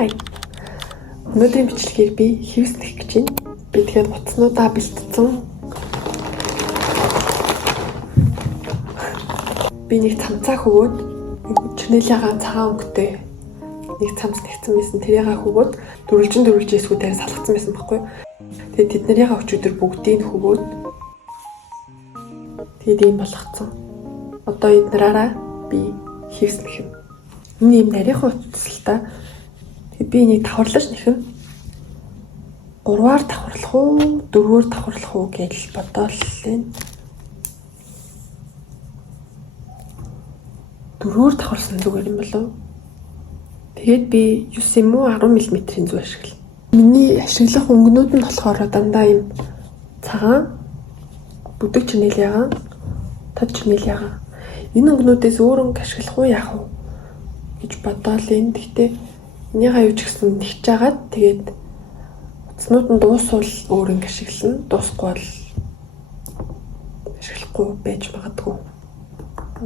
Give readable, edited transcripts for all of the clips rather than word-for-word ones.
Хай. Өнөөдрийн бичлэгийг би хэвснэх гэж байна. Би тэгээд утаснуудаа бэлтцэн. Би нэг цамцаа хөвөөд чинэлээгаа цагаан өнгөтэй нэг цамц нэгсэн байсан. Тэрийгээ хөвөөд дөрвөлжин эсгүүдээр салгацсан байсан байхгүй юу? Тэгээд тэднэрийн өчигдөр бүгдийг хөвөөд тэгээд ийм болгоцсон. Одоо эднэраараа би хэвснэх юм. Энэ юм нарийнхан утастай. Тэгээд би энийг давхарлаж нэхэн 3-аар давхарлах уу, 4-өөр давхарлах уу гэж бодоол лээ. 4-өөр давхарласан зүгээр юм болов. Тэгээд би 9 юм уу 10 мм-ийн зүү ашиглав. Миний ашиглах өнгөнүүд нь болохоор дандаа юм цагаан, бүдэг чинэлээгаан, тод чинэлээгаан. Энэ өнгөнүүдээс өөр өнгө ашиглах уу яах вэ гэж бодоол энэ. Гэхдээ энийгээ юу ч гэсэн тэгж жагаад тэгээд утаснууд нь дуусвал өөр өнгө ашиглана. Дуусахгүй бол ашиглахгүй байж магадгүй.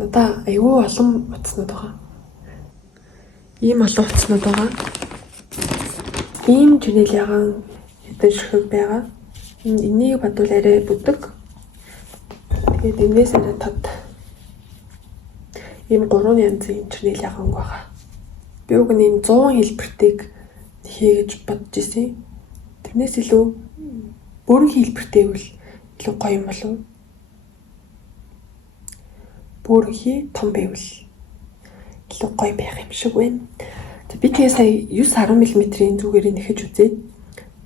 Надаа аюу олон утаснууд байгаа. Ийм олон утаснууд байгаа. Ийм чинэлээгаан хэдэн ширхэг байгаа. Энийг бодвол арай бүдэг. Тэгээд энэс арай тод. Ийм 3 янзын чинэлээгаан байгаа. Би уг нь ийм 100 хэлбэртийг хийгэж бодож ирсэн. Тэрнээс илүү бүрэн хэлбэртэй бол илүү гоё юм болов. Бүрхий том байвал илүү гоё байх юм шиг байна. Би тэгээ сая 9-10 мм-ийн зүгээр нэхэж үзээд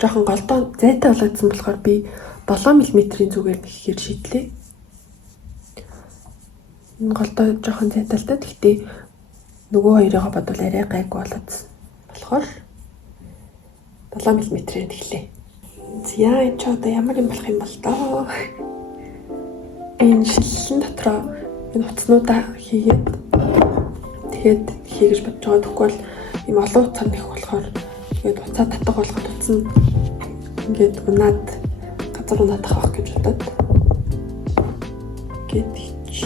жоохон голдоо зайтай болгоцсон болохоор би 7 мм-ийн зүгээр нэххээр шийдлээ. Энэ голдоо жоохон зайтай л та. Гэхдээ нөгөө хоёроо бодвол арай гайг болоодсэн. Болохоор 7 мм-ээр нэхлээ. Яа энэ ч одоо ямар юм болох юм бол доо. Энэ шилэн дотроо энэ утаснуудаа хийгээд тэгээд хийгэж бодож байгаа. Тэгвэл ийм олон утсаар нэх болохоор тэгээд уцаа татах болгоод утсан ингээд унаад газар унаад авах гэж бодоод гээд хич.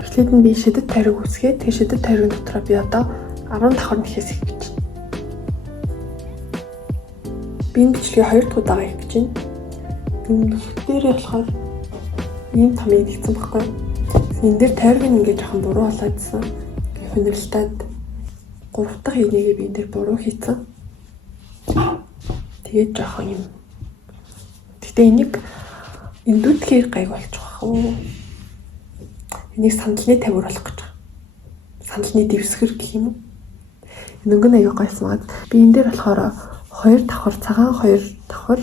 Эхлээд нь би шидэт тайраг үсгээд тэгээд шидэт тайрагын дотроо би одоо 10 давхар нэхээс их гэж. Би энэ бичлэгийг 2 дахь удаага их гэж байна. Энэ дээрээ болохоор ийм томыг нэгсэн баггүй. Энэ дээр тайраг нь ингээд жоохон буруу болоодсан. Хөнөрлөлтөд 3 дахь энийг би энэ дээр буруу хийцэн. Тэгээд жоохон юм. Гэхдээ энийг эндүүдгээр гайг болж байгаа хөө. Энийг сандалны тавиур болох гэж байгаа. Сандалны дэвсгэр гэх юм уу? Энэ өнгө нь аяа гойсон. Би энэ дээр болохоор 2 давхар цагаан 2 давхар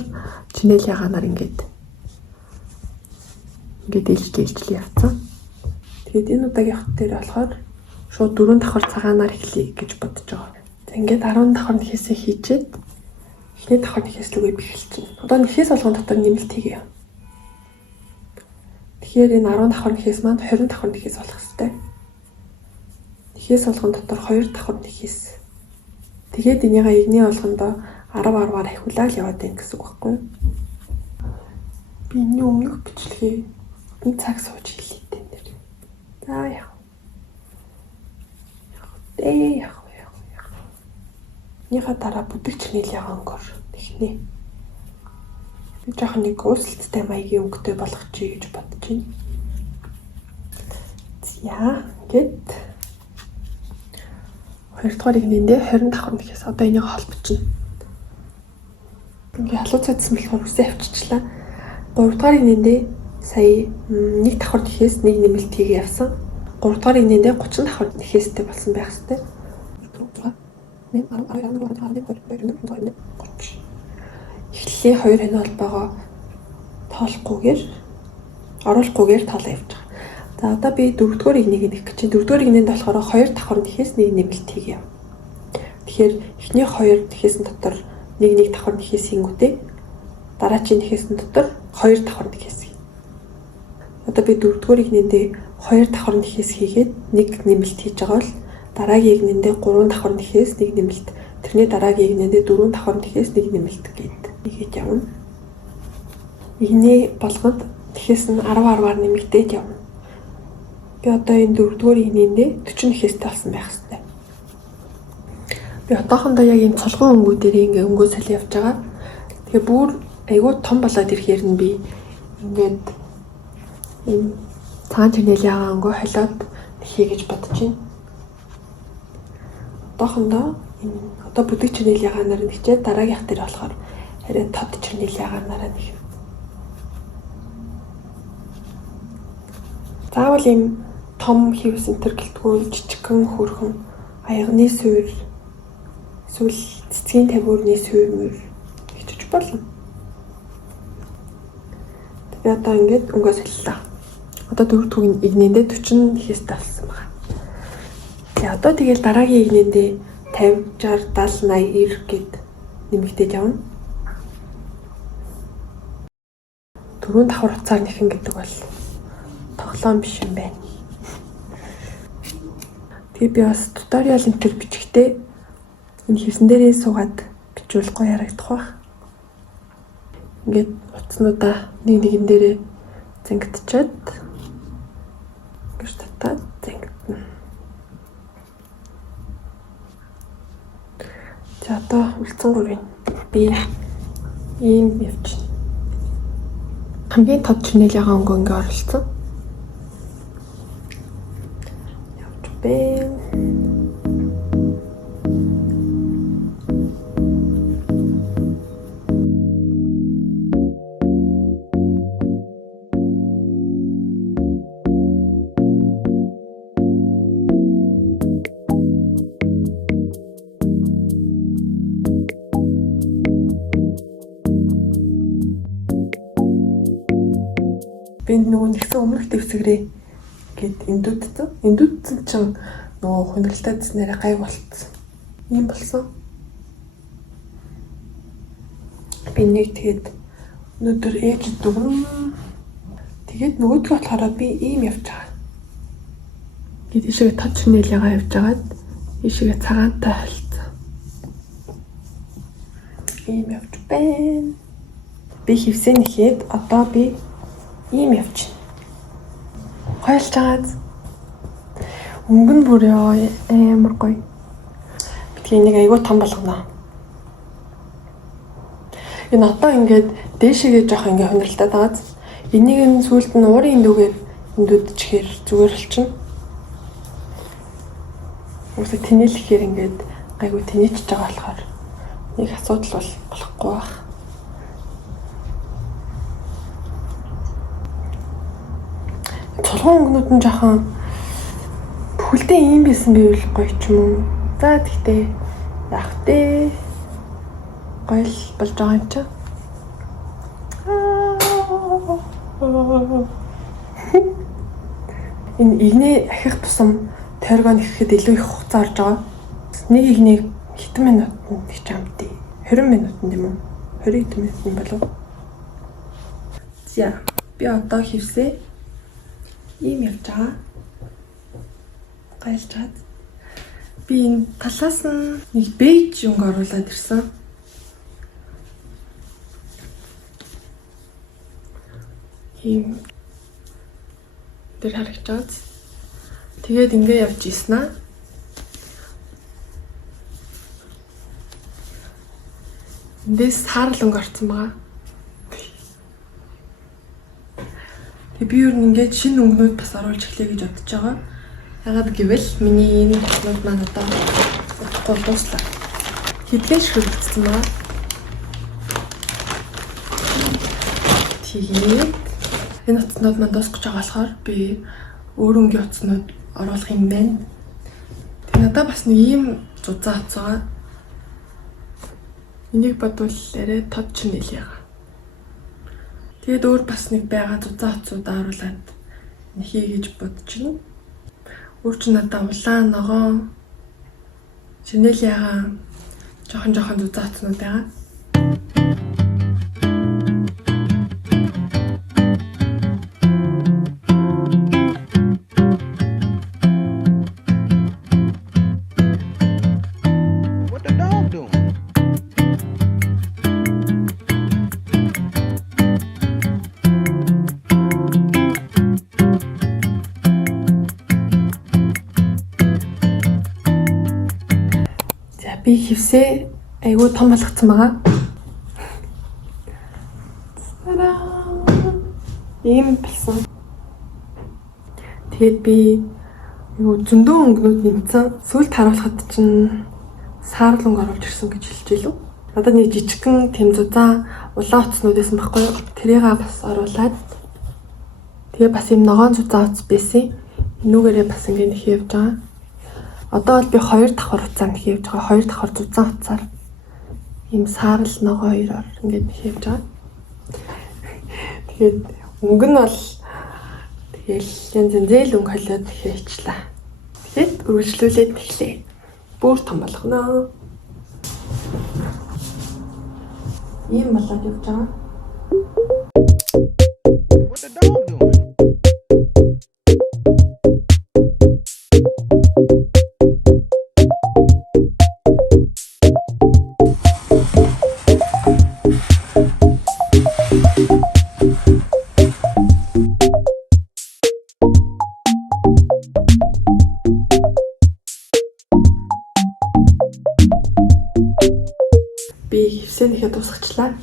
чинэлээгаанаар ингээд ээлжлээ явцсан. Тэгээд энэ удаагийн хот дээр болохоор шууд 4 давхар цагаанаар эхлэе гэж бодож байгаа. Ингээд 10 давхар нэхээсээ хийчихэд эхний давхар нэхээс л үгүй эхэлчихнэ. Одоо нэхээс болгон дотор нэмэлт хийгээ. Тэгэхээр энэ 10 давхар нэхээс маань 20 давхар нэхээс болох хэрэгтэй. Нэхээс болгон дотор 2 давхар нэхээс. Тэгээд энийгээ игний болгондоо 10-10-аар ахиулаад яваад байна гэсэн үг байхгүй юу? Би энэ өмнөх бичлэгийг энэ цаг сууж хэлээ дээр. За яах вэ? Яах вэ? Яха дараа бүдэг чинэлээгаан өнгөөр нэхнэ. Би жоохон нэг ууслалттай маягийн өнгөтэй болгох чи гэж бодож байна. За гэд 2 дахь игнэндээ 20 давхар нэхээс одоо энийг холбочихно. Ингээ халуун цайдсан болохоор үсээ авчичлаа. 3 дахь игнэндээ сая 1 давхар нэхээс нэг нэмэлт хийгээ явсан. 3 дахь игнэндээ 30 давхар нэхээстэй болсон байх хэвээр. Эхлэлийн 2 хоног холбоогоо тоолохгүйгээр оруулахгүйгээр тоолоо явж байгаа. За одоо би 4-р игнийг нэх гэж чинь 4-р игнэнд болохоор 2 давхар нэхээс нэг нэмэлт хийгээ. Тэгэхээр эхний 2 нэхээсэн дотор нэг давхар нэхээс хийнгүүтээ дараачийн нэхээсэн дотор 2 давхар нэхээс. Одоо би 4-р игнэндээ 2 давхар нэхээс хийгээд нэг нэмэлт хийж байгаа бол дараагийн игнэндээ 3 давхар нэхээс нэг нэмэлт. Тэрний дараагийн игнэндээ 4 давхар нэхээс нэг нэмэлт гээд нэгээд явна. Игний болгонд нэхээс нь 10-10-аар нэмэгдээд явна. Би одоо энэ 4-р игнэндээ 40 нэхээстэй болсон байх хэвээр. Би одоохондоо яг энэ цулган өнгөө дээр ингээ өнгөө солио явж байгаа. Тэгээ бүр айгүй том болоод ирэхээр нь би ингээд энэ цагаан чирнэл ягаа өнгөө холиод нэхье гэж бодож байна. Одоохондоо энэ одоо бүдэг чирнэл ягаанаар нэхчээд дараагийнх дээр болохоор арай тод чирнэл ягаанаараа нэх. Заавал ийм том хивс энтер гэлтгүй жижигхэн хөрхөн аягны суурь эсвэл цэцгийн тавиурны суурь мөр хичиж болно. Тэгээ одоо ингээд өнгөө солилоо. Одоо дөрөвдүгээр игнэндээ 40 нэхээс тавсан байна. Тэгээ одоо тэгэл дараагийн игнэндээ 50, 60, 70, 80, 90 гэд нэмэгдээд явна. Дөрөв давхар хуцаар нэхэн гэдэг бол тоглоом биш юм байна. Тэгээ би бас туториал энтер бичихтэй энэ хевсэн дээрээ суугаад бичвэл гоё харагдах байх. Ингээд утаснуудаа нэгэн дээрээ зангидчаад гэж татаад зангидна. За одоо үлдсэн гурвын би ийм явчихна. Хамгийн тод чирнэл ягаан өнгөө ингээ оролцсон. Явж байна. Энд нөгөө нэгсэн өмнөх дэвсгэрээ гээд эндүүдсэн. Эндүүдсэн чинь нөгөө хүндрэлтэй дэснээрээ гай болцсон. Ийм болсон. Би нэг тэгээд өнөөдөр ээж дүгнэн. Тэгээд нөгөөдгөө болохоор би ийм явж байгаа. Гэт ишгээ тод чирнэл ягаа явж байгаад ишгээ цагаантай холцсон. Ийм явж байна. Би хевсэн нэхэд одоо би ийм явчихна. Хойлж байгааз. Өнгө нь бүр амар гоё. Би энийг айгүй том болгоно. Энэ одоо ингээд дээшээгээ жоох ингээ хөндрөлтөд байгааз. Энийг нь сүүлд нь уурын дүүгээр эндүүдчихээр зүгээр болчихно. Үгүй тэнэлэхээр ингээд айгүй тэнэчж байгаа болохоор нэг асуудал болохгүй байх. Цулган өнгнүүд нь жоохон бүхэлдээ ийм байсан байвал гоё ч юм уу. За тэгтээ яах вэ? Гоё л болж байгаа юм чи. Энэ игнээ ахих тусам тойргоо нэхэхэд илүү их хугацаа орж байгаа. Нэг игнийг хэдэн минутанд нэг ч амтыг 20 минутанд юм уу? 20 минутанд болов. За би одоо хевсээ ийм явж байгаа. Гайлж чад. Би энэ талаас нь нэг бейж өнгө оруулаад ирсэн. Ийм дээр харагдаад. Тэгээд ингээ явж ийсэн аа. Эндээс саарл өнгө орсон байгаа. Би юу нэгээд шинэ өнгөнүүд бас оруулж эхлэе гэж бодож байгаа. Ягаад гэвэл миний энэ өнгөнүүд маань одоо утгагүй дуслаа. Хэдгээр ширхэгдсэн байгаа. Тэгээд энэ утаснууд маань дуусгаж байгаа болохоор би өөр өнгийн утаснууд оруулах юм байна. Тэгээд надад бас нэг ийм зузаан утсаа. Энийг бодвол арай тод чирнэл яга. Тэгээд өөр бас нэг байгаа зузаан утсуудаа оруулаад нэхий гэж бодож байна. Өөр ч надад улаан ногоон чирнэл яга жоохон зузаан утснууд байгаа. Би хевсээ айгүй том болгоцсон байгаа. Ийм болсон. Тэгээд би юу зөндөө өнгөнүүд нэмсэн. Сүүлд харуулхад чинь саарланг оруулж ирсэн гэж хэлж илүү. Надад нэг жижигхэн тэмцүүцэн улаан утаснуудээс баггүй. Тэрийг бас оруулаад тэгээ бас юм ногоон зузаан утас байсан. Энүүгээрээ бас ингэ нэх явж байгаа. Одоо бол би 2 давхар утсаар нэх явж байгаа. 2 давхар зузаан утсаар ийм саарл ногоо хоёроор ингэ нэх явж байгаа. Тэгээд өнгө нь бол тэгэл янз янзэл өнгө холиод хийчихлаа. Тэгээд үргэлжлүүлээд эхлэе. Бүр том болгоно. Ийм болоод явж байгаа. What the dog doing? Би хевсэнийхээ дуусгачлаа.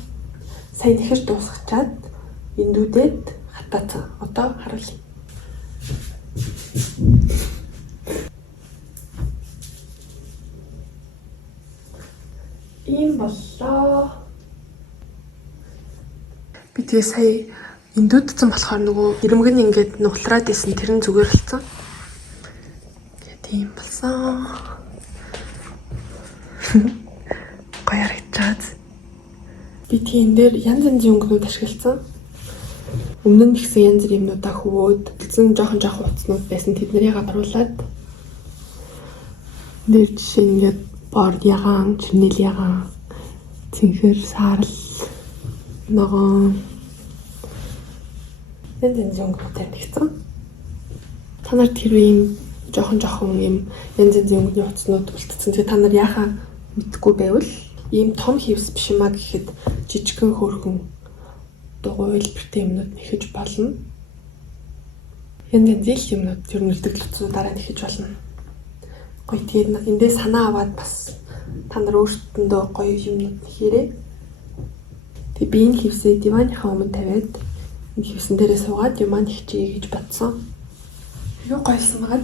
Сайн ихэр дуусгачаад эндүүдэд хатаацсан. Одоо харуулъя. Ийм боллоо. Би тэгээ сая эндүүдсэн болохоор нөгөө ирэмг нь ингээд нуглараад исэн тэр нь зүгээр болсон. Тэгээд ийм болсон. Гоё харагдаад. Би тийм дээр янз янзын өнгөнүүд ашигласан. Өмнө нь ихсэн янз бүрийн юмнуудаа хөвөөд тэгсэн жоохон утаснууд байсан тэднийг оруулаад дээр жишээ ингээд борд ягаан, чирнэл ягаан, цэнхэр, саарл, ногоон янз янзын өнгөнүүд тавьсан. Та нар тэр ийм жоохон юм янз янзын өнгөний утаснууд үлдсэн. Тэгээ та нар яхаа мэдгүй байвал ийм том хевс биш юмаа гэхэд жижигхэн хөөрхөн дугуйл бэртэй юмнууд нэхэж болно. Янз янзын юмнууд ер нь үлдэгдэлцүү дараа нэхэж болно. Гоё тэгээд эндээ санаа аваад бас та нар өөрсдөндөө гоё юмнууд нэхээрээ. Тэгээд би энэ хевсээ диваныхаа өмнө тавиад энэ хевсэн дээрээ суугаад юмаа нэхчихье гэж бодсон. Юу гойсон байгаа.